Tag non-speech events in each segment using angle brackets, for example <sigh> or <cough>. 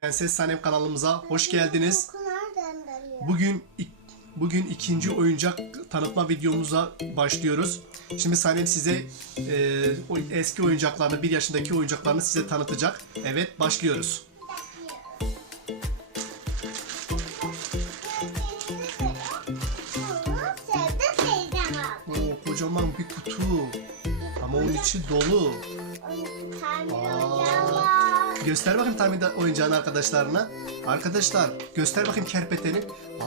Prenses Sanem kanalımıza hoş geldiniz. Bugün bugün ikinci oyuncak tanıtma videomuza başlıyoruz. Şimdi Sanem size e, eski oyuncaklarını, bir yaşındaki oyuncaklarını size tanıtacak. Evet, başlıyoruz. Oo, kocaman bir kutu. Ama onun içi dolu. Aa. Göster bakayım tahmin oyuncağını arkadaşlarına. Arkadaşlar göster bakayım kerpeteni.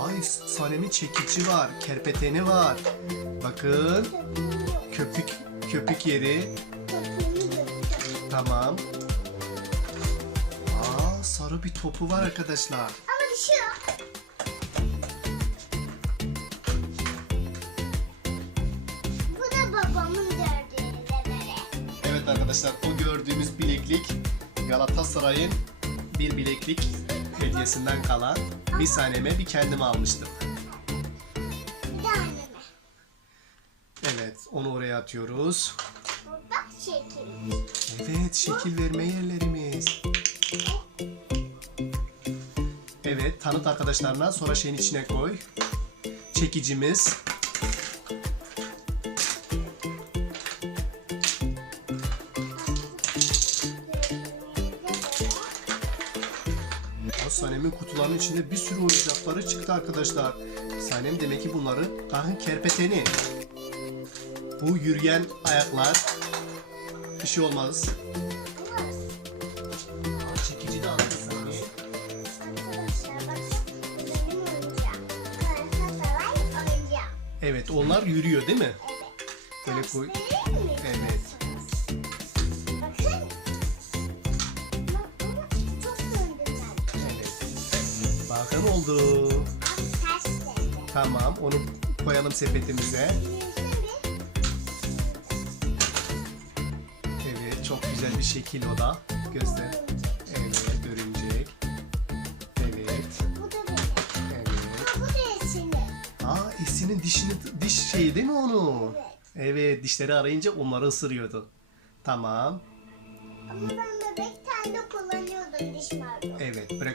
Ay Sanem'in çekici var, kerpeteni var. Bakın köpük köpük yeri. Tamam. Aa sarı bir topu var arkadaşlar. Ama düşüyor. Bu da babamın gördüğü bebere. Evet arkadaşlar o gördüğümüz bileklik Galatasaray'ın bir bileklik hediyesinden kalan bir Sanem'e bir kendim almıştım. Evet onu oraya atıyoruz. Burada şekil. Evet şekil verme yerlerimiz. Evet tanıt arkadaşlarına sonra şeyin içine koy. Çekicimiz. Sanem'in kutularının içinde bir sürü oyuncakları çıktı arkadaşlar. Sanem demek ki bunları bakın kerpeteni. Bu yürüyen ayaklar. Bir şey olmaz. Çekici de. Evet onlar yürüyor değil mi? Evet. Böyle koy. Evet. Oldu. Tamam onu koyalım sepetimize. Evet çok güzel bir şekil o da. Göster. Evet örümcek. Evet. Evet. Aa Esin'in dişini diş şeyi değil mi onu? Evet dişleri arayınca onları ısırıyordu. Tamam. Ama ben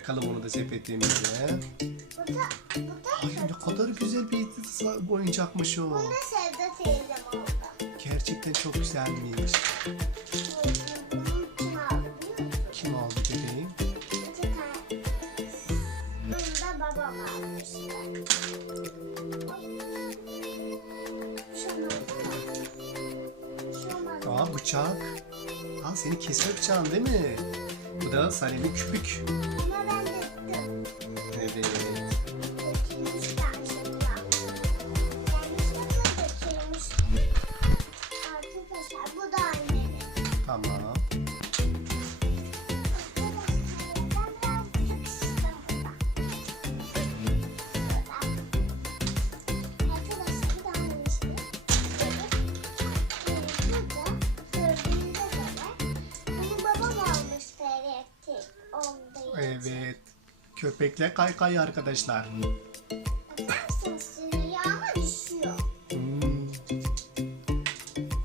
bırakalım onu da sepetimize. Bu da, bu da Ay ne kadar güzel bir oyuncakmış o. Bunu Sevda teyzem aldı. Gerçekten çok güzelmiş. Bunu kim aldı biliyor musun? Kim aldı bebeğim? İki tane. Bunu da babam. Şunu Şunu Aa bıçak. Aa senin kesme bıçağın değil mi? Bu da Salim'in küpük. Ben Köpekle kaykay arkadaşlar. Hmm.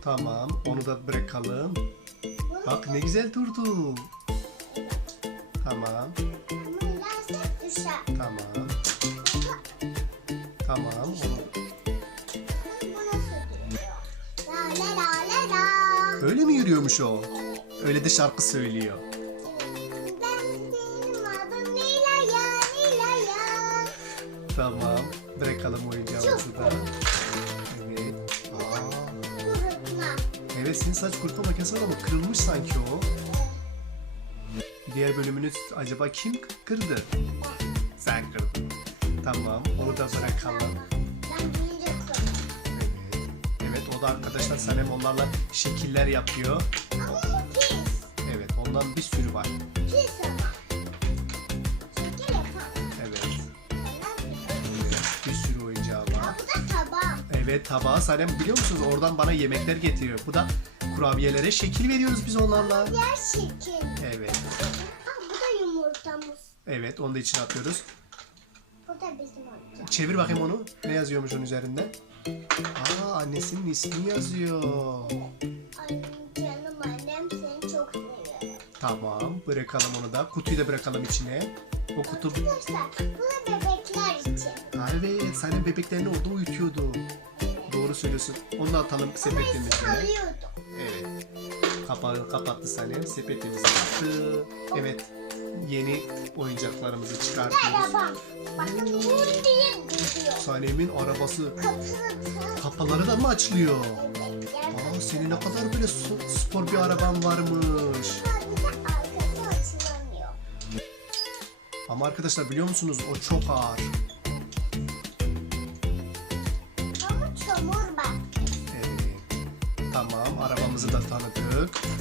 Tamam. Onu da bırakalım. Bak ne güzel durdu. Tamam. Tamam. Tamam. Onu... Öyle mi yürüyormuş o? Öyle de şarkı söylüyor. Tamam. Bırakalım oyuncağımızı da. Evet. Aa. Evet senin saç kurutma makinesi var ama kırılmış sanki o. Diğer bölümünü acaba kim kırdı? Sen kırdın. Tamam onu da bırakalım. Evet. Evet o da arkadaşlar Sanem onlarla şekiller yapıyor. Evet ondan bir sürü var. Pis Evet tabağı Sanem biliyor musunuz oradan bana yemekler getiriyor. Bu da kurabiyelere şekil veriyoruz biz onlarla. Diğer şekil. Evet. Aa, bu da yumurtamız. Evet onu da içine atıyoruz. Bu da bizim oyuncak. Çevir bakayım onu. Ne yazıyormuş onun üzerinde? Aa annesinin ismi yazıyor. Ay canım annem seni çok seviyorum. Tamam bırakalım onu da. Kutuyu da bırakalım içine. O kutu... Arkadaşlar bu da bebekler Ha, evet senin bebeklerini orada uyutuyordu. Doğru söylüyorsun. Onu da atalım sepetimize. Evet. Kapağı kapattı Sanem. Sepetimizi attı. Evet. Yeni oyuncaklarımızı çıkartıyoruz. Bakın vur diye gidiyor. Sanem'in arabası. Kapısı. Kapıları da mı açılıyor? Aa senin ne kadar böyle spor bir araban varmış. Ama arkadaşlar biliyor musunuz o çok ağır.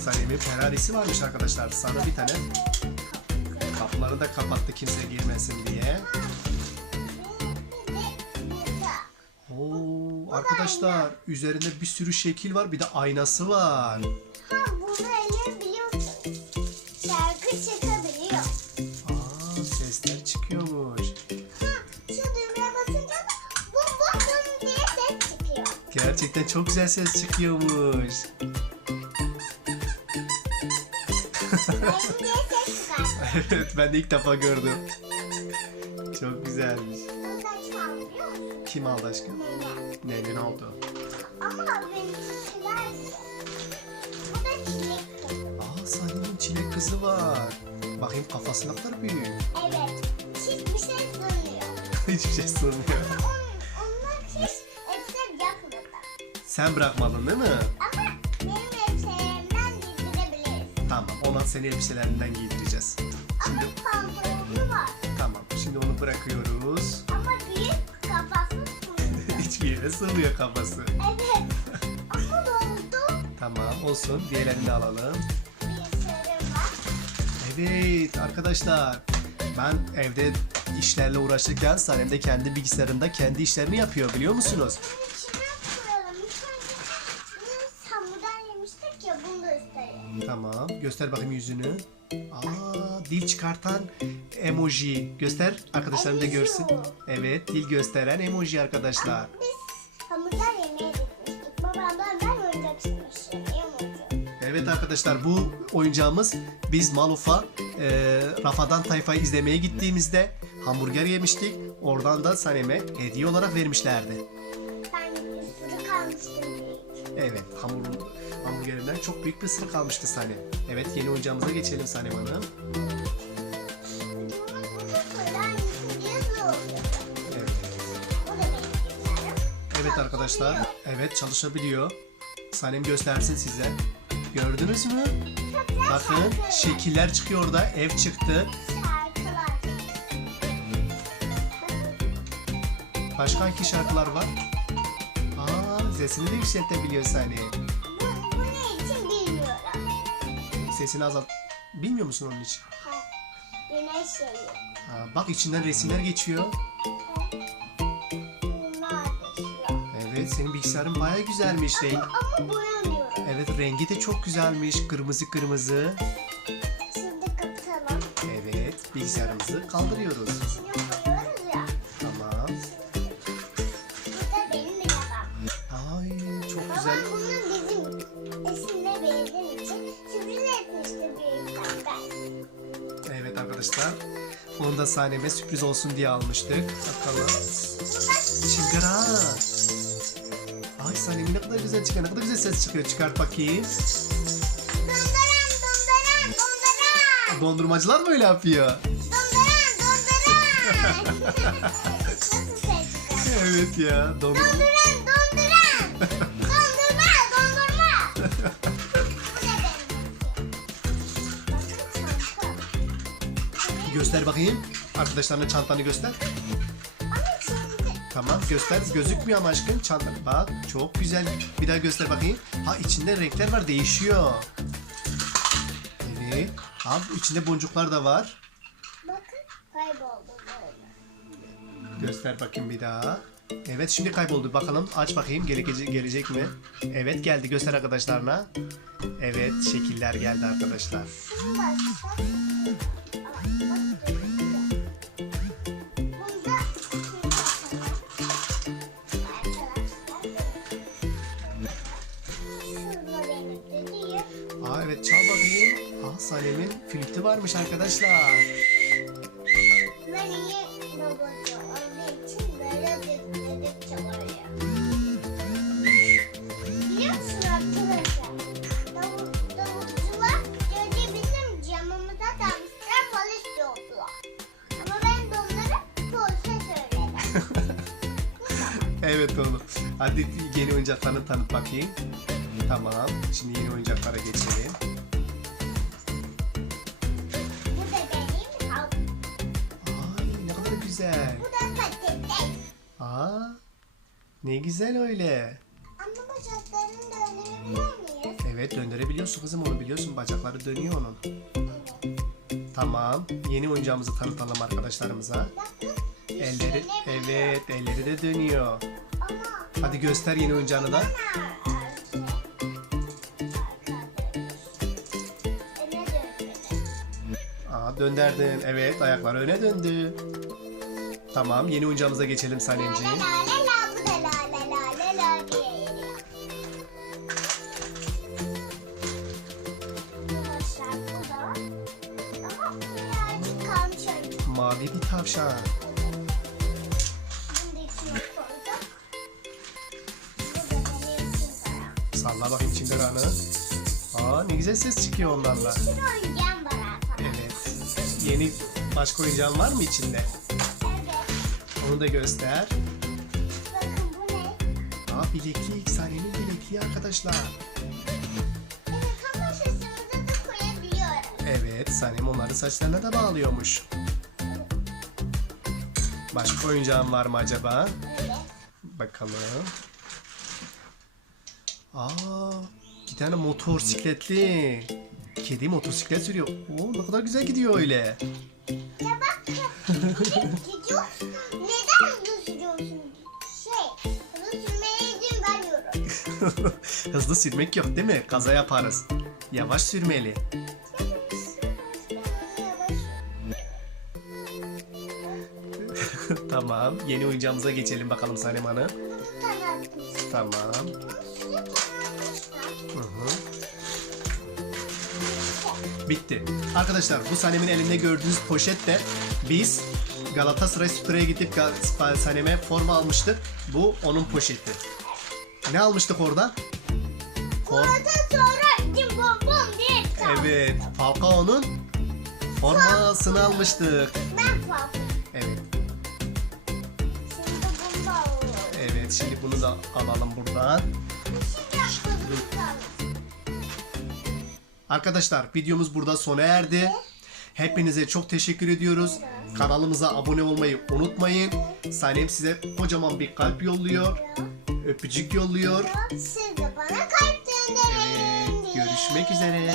Sanem'in Ferrari'si varmış arkadaşlar. Sana bir tane kapıları da kapattı kimse girmesin diye. Oo arkadaşlar üzerinde bir sürü şekil var bir de aynası var. Ha bunu biliyorsun. Şarkı çıkabiliyor. Aa sesler çıkıyormuş. Ha şu düğmeye basınca da bum bum bum diye ses çıkıyor. Gerçekten çok güzel ses çıkıyormuş. Evet ben de ilk defa gördüm. Çok güzelmiş. Kim aldı aşkım? Nene. Ne ne oldu? Ama benimkiler. Bu da çilek. Aa Salim'in çilek kızı var. Bakayım kafası ne kadar büyük. Evet. Hiçbir şey sığmıyor. <laughs> Hiçbir şey sığmıyor. Ama on, onlar hiç eser yapmadı. Sen bırakmadın değil mi? Ama seni elbiselerinden giydireceğiz. Ama pantolonu var. Tamam şimdi onu bırakıyoruz. Ama büyük kafası sığmıyor. <laughs> Hiçbir yere sığmıyor kafası. evet. <laughs> Ama doldu. Tamam olsun diğerlerini de alalım. Bilgisayarım var. Evet arkadaşlar ben evde işlerle uğraşırken Sanem de kendi bilgisayarında kendi işlerini yapıyor biliyor musunuz? İçine koyalım. Lütfen. Bunu samurdan yemiştik ya bunu da isterim. Tamam göster bakayım yüzünü. Aa dil çıkartan emoji. Göster arkadaşlarım da görsün. Evet dil gösteren emoji arkadaşlar. Biz hamburger yemeye gitmiştik. Babamdan ben oyuncak. Yemedi. Evet arkadaşlar bu oyuncağımız biz Maluf'a e, Rafadan Tayfa'yı izlemeye gittiğimizde hamburger yemiştik. Oradan da Sanem'e hediye olarak vermişlerdi. Ben sürü kalmıştım. Evet hamur, hamburgerinden çok büyük bir ısırık almıştı Sanem. Evet yeni oyuncağımıza geçelim Sanem Hanım. Evet. Arkadaşlar. Evet çalışabiliyor. Sanem göstersin size. Gördünüz mü? Bakın şekiller çıkıyor orada. Ev çıktı. Başka hangi şarkılar var? Aa sesini de yükseltebiliyor Sanem. Sesini azalt. Bilmiyor musun onun için? Ha, güneş geliyor. Ha, bak içinden resimler geçiyor. Bunlar geçiyor. Evet senin bilgisayarın baya güzelmiş renk. Ama boyamıyorum. Evet rengi de çok güzelmiş. Kırmızı kırmızı. Şimdi kapatalım. Evet bilgisayarımızı kaldırıyoruz. İçine arkadaşlar. Onu da sahneme sürpriz olsun diye almıştık. Bakalım. Çıngıra. Ay sahnemin ne kadar güzel çıkıyor. Ne kadar güzel ses çıkıyor. Çıkart bakayım. Dondurmacılar böyle yapıyor. Donduran donduran. <laughs> Çıkar? Evet ya. Dondur. Donduran donduran. Göster bakayım. Arkadaşlarına çantanı göster. Tamam göster. Gözükmüyor ama aşkım. Çanta. Bak çok güzel. Bir daha göster bakayım. Ha içinde renkler var. Değişiyor. Evet. Ha içinde boncuklar da var. bakın kayboldu böyle. Göster bakayım bir daha. Evet şimdi kayboldu. Bakalım aç bakayım gelecek, gelecek mi? Evet geldi. Göster arkadaşlarına. Evet şekiller geldi arkadaşlar. Aa evet çal bakayım. Aa Sanem'in flütü varmış arkadaşlar. Ben iyi <laughs> babacı olduğu için böyle dedikçe oraya. Biliyor musun arkadaşlar? Davul, davulcular gece bizim camımıza danslar polis yoldular. Ama ben de onlara polise söyledim. Evet oğlum. Hadi yeni oyuncaklarını tanıt bakayım. Tamam. Şimdi yeni oyuncaklara geçelim. Bu da benim, al- Ay ne kadar güzel. bu da patates. Aa ne güzel öyle. Ama bacaklarını döndürebilir miyiz? Evet döndürebiliyorsun kızım onu biliyorsun. Bacakları dönüyor onun. Tamam. Yeni oyuncağımızı tanıtalım arkadaşlarımıza. Bakın. Elleri evet elleri de dönüyor. Ama Hadi göster yeni oyuncağını da. Dönderdin. Evet ayakları öne döndü. Tamam yeni oyuncağımıza geçelim Sanemciğim. Mavi bir tavşan. Salla bakayım çingaranı. Aa ne güzel ses çıkıyor ondan da. Yeni başka oyuncağın var mı içinde? Onu da göster. Bakın bu ne? Aa bileklik. Sanem'in bilekliği arkadaşlar. Koyabiliyoruz. Evet Sanem onları saçlarına da bağlıyormuş. Başka oyuncağın var mı acaba? Evet. Bakalım. Aa, bir tane motosikletli. Kedi motosiklet sürüyor. Oo, ne kadar güzel gidiyor öyle. Ya bak gidiyor. Neden hızlı sürüyorsun? Şey, hızlı sürmeye izin vermiyorum. <laughs> Hızlı sürmek yok değil mi? Kaza yaparız. Yavaş sürmeli. <laughs> tamam. Yeni oyuncağımıza geçelim bakalım Sanem Hanım. Tamam. Hı hı. Bitti. Arkadaşlar bu Sanem'in elinde gördüğünüz poşette biz Galatasaray Spor'a gidip Gal- Sanem'e forma almıştık. Bu onun poşeti. Ne almıştık orada? Cim bom bom diye çaldı. evet, Falcao'nun formasını almıştık. Ben farklı. Evet, Şimdi bunu da alıyorum. evet. Şimdi bunu da alalım buradan. Şimdi yapalım. Arkadaşlar videomuz burada sona erdi. Hepinize çok teşekkür ediyoruz. Kanalımıza abone olmayı unutmayın. Sanem size kocaman bir kalp yolluyor. Öpücük yolluyor. Siz de bana kalp gönderin. Evet, görüşmek üzere.